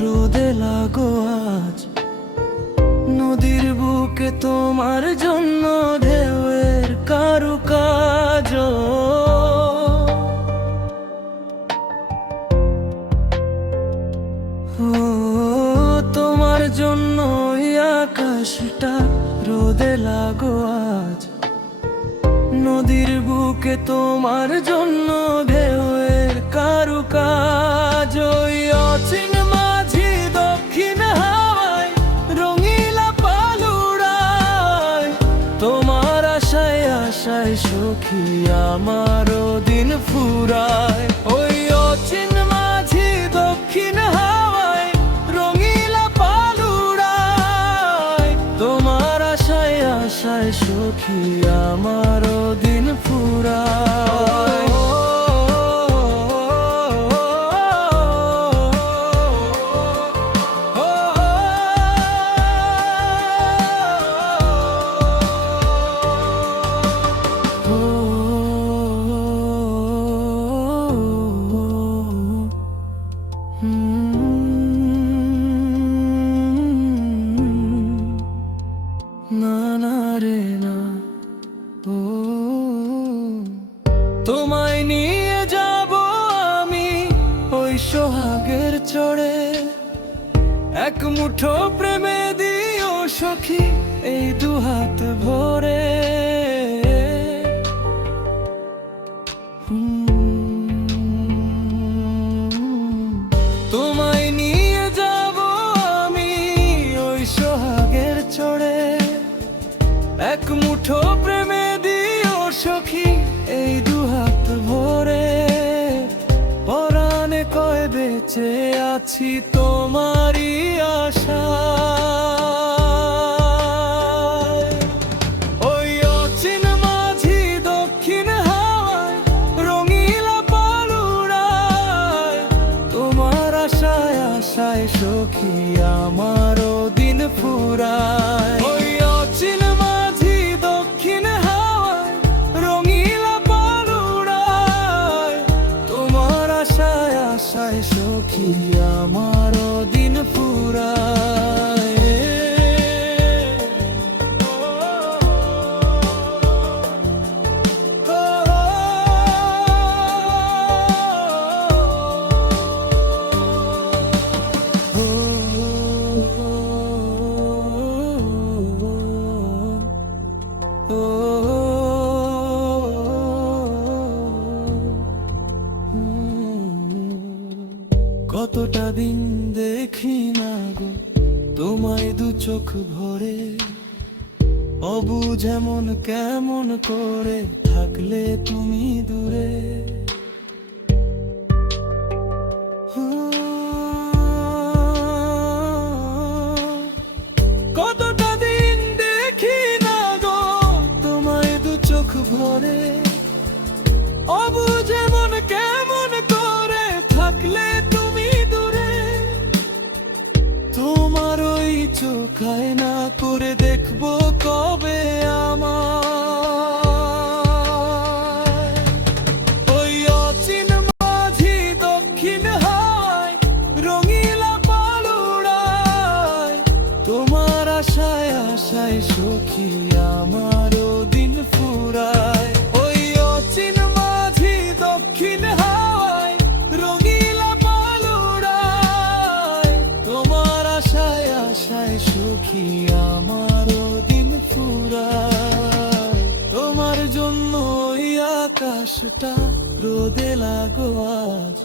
রোদে লাগো আজ। নদীর বুকে তোমার জন্য ঢেউয়ের কারুকাজ। ও তোমার জন্য আকাশটা রোদে লাগো আজ। নদীর বুকে তোমার জন্য ঢেউয়ের কারুকাজ। অচিন মাঝি দক্ষিণ হাওয়ায় রঙিলা পালুড়ায়। তোমার আশায় আশায় সখী আমারও দিন ফুরায়। ওই অচিন মাঝি দক্ষিণ হাওয়ায় রঙিলা পালুড়ায়। তোমার আশায় আশায় সখী আমারও দিন ফুরায়। না না রে না, ও তোমায় নিয়ে যাব আমি ওই সোহাগের চড়ে। এক মুঠো প্রেমে দিও সখী এই দুহাত ভরে। তোমায় নিয়ে যাব আমি ওই সোহাগের চড়ে। এক মুঠো প্রেমে দিও সখী এই দুহাত ভরে। পরাণে কয় বেঁচে আছি তোমারই আশা। ওই অচিন মাঝি দক্ষিণ হাওয়ায় রঙিলা পালুড়ায়। তোমার আশায় আশায় সখী আমারও দিন ফুরায়। ওই অচিন মাঝি দক্ষিণ হাওয়ায় রঙিলা পালুড়ায়। তোমার আশায় আশায় সখী আমারও দিন ফুরায়। কতটা দিন দেখি না গো তোমায় দু চোখ ভরে। অবুঝ এমন কেমন করে থাকলে তুমি দূরে। কতটা দিন দেখি না গো তোমায় দু চোখ ভরে। অবুঝ এমন কেমন করে থাকলে তুমি দূরে। তোমার ওই চোখায় না করে দেখবো কবে আমার। ওই অচিন মাঝি দক্ষিণ হাওয়ায় রঙিলা পালুড়ায়। তোমার আশায় আশায় সখী আমারও দিন ফুরায়। ওই অচিন মাঝি দক্ষিণ হাওয়ায় রঙিলা পালুড়ায়। তোমার আশায় আশায় সখী আমারও দিন ফুরায়। তোমার জন্য ওই আকাশটা রোদে লাগো আজ।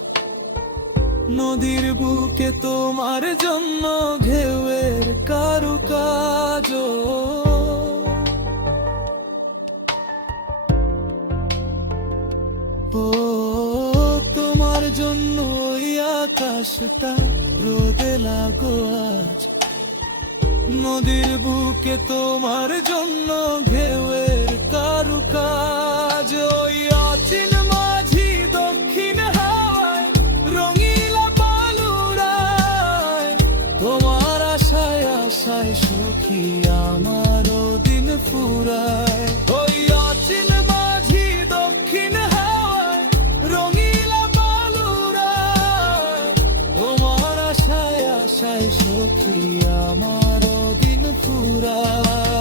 নদীর বুকে তোমার জন্য ঢেউয়ের কারুকাজ। ও তোমার জন্য ওই আকাশটা রোদে লাগো আজ। নদীর বুকে তোমার জন্য ঢেউয়ের কারুকাজ। ওই অচিন মাঝি দক্ষিণ হাওয়ায় রঙিলা পালুড়ায়। তোমার আশায় আশায় সখী আমারও দিন ফুরায়। ওই অচিন মাঝি দক্ষিণ হাওয়ায় রঙিলা পালুড়ায়। তোমার আশায় দেখি আমারও দিন ফুরায়।